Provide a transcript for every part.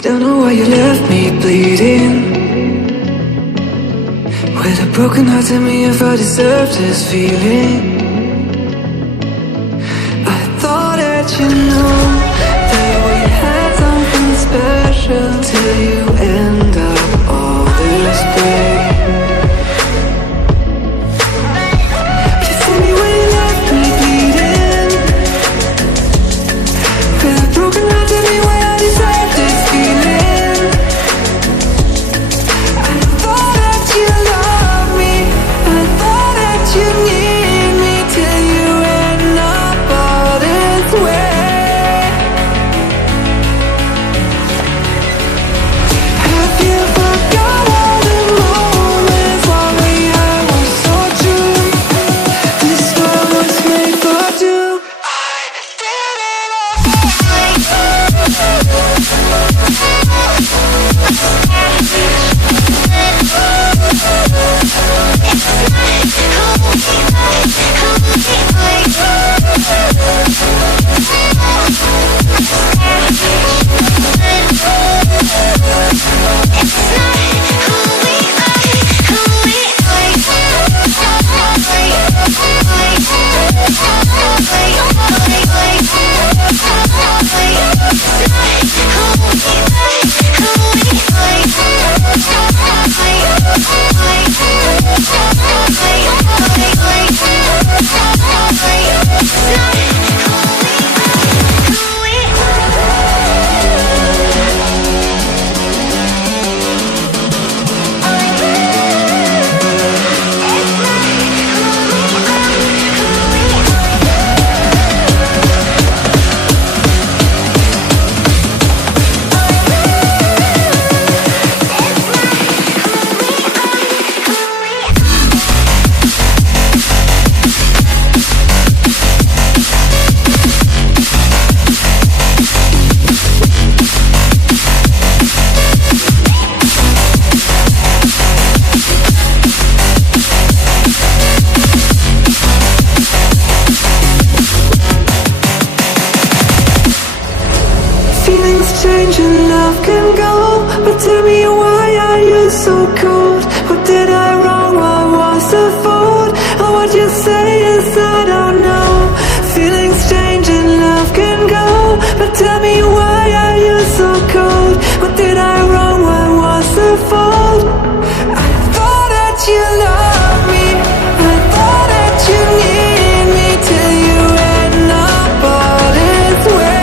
Don't know why you left me bleeding. With a broken heart, tell me if I deserve this feeling. I thought that you know that we had something special till you end up all this way. Just tell me when you left me bleeding. With a broken heart, tell me why I deserve this feeling. I thought that you loved me, I thought that you need me till you end up all this way. Have you forgot all the moments while we had was so true? This world was made for two. I did it change and love can go, but tell me why are you so cold? What did I wrong? What was the fault? Or what you say is I don't know. Feelings change and love can go, but tell me why are you so cold? What did I wrong? What was the fault? I thought that you loved me, I thought that you need me till you end up all this way.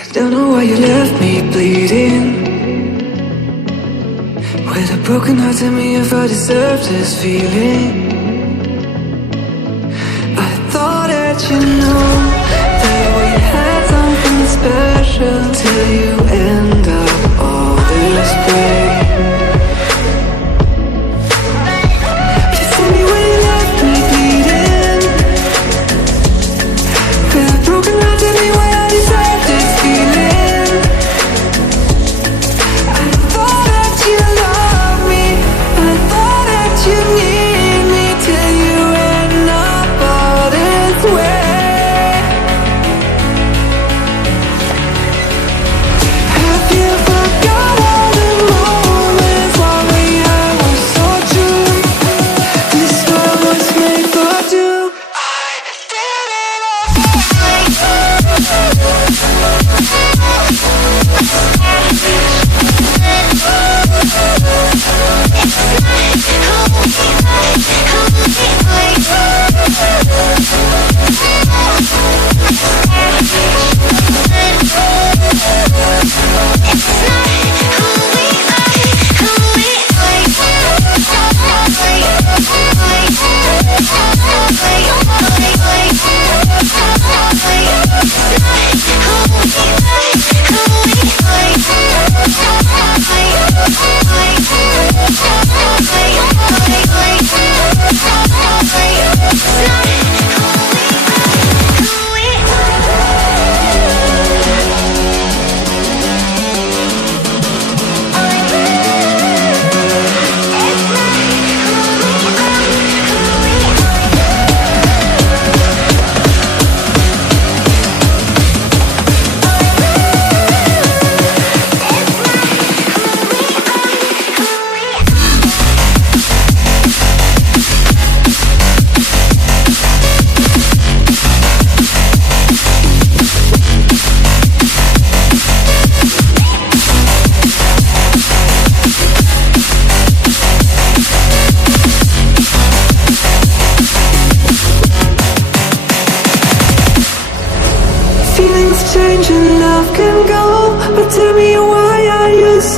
I don't know why you left me bleeding. With a broken heart, tell me if I deserve this feeling. I thought that you know that we had something special till you end up all this way. Please tell me when you left me bleeding. With a broken heart, tell me why I deserve this feeling. I thought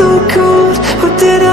so cold. What did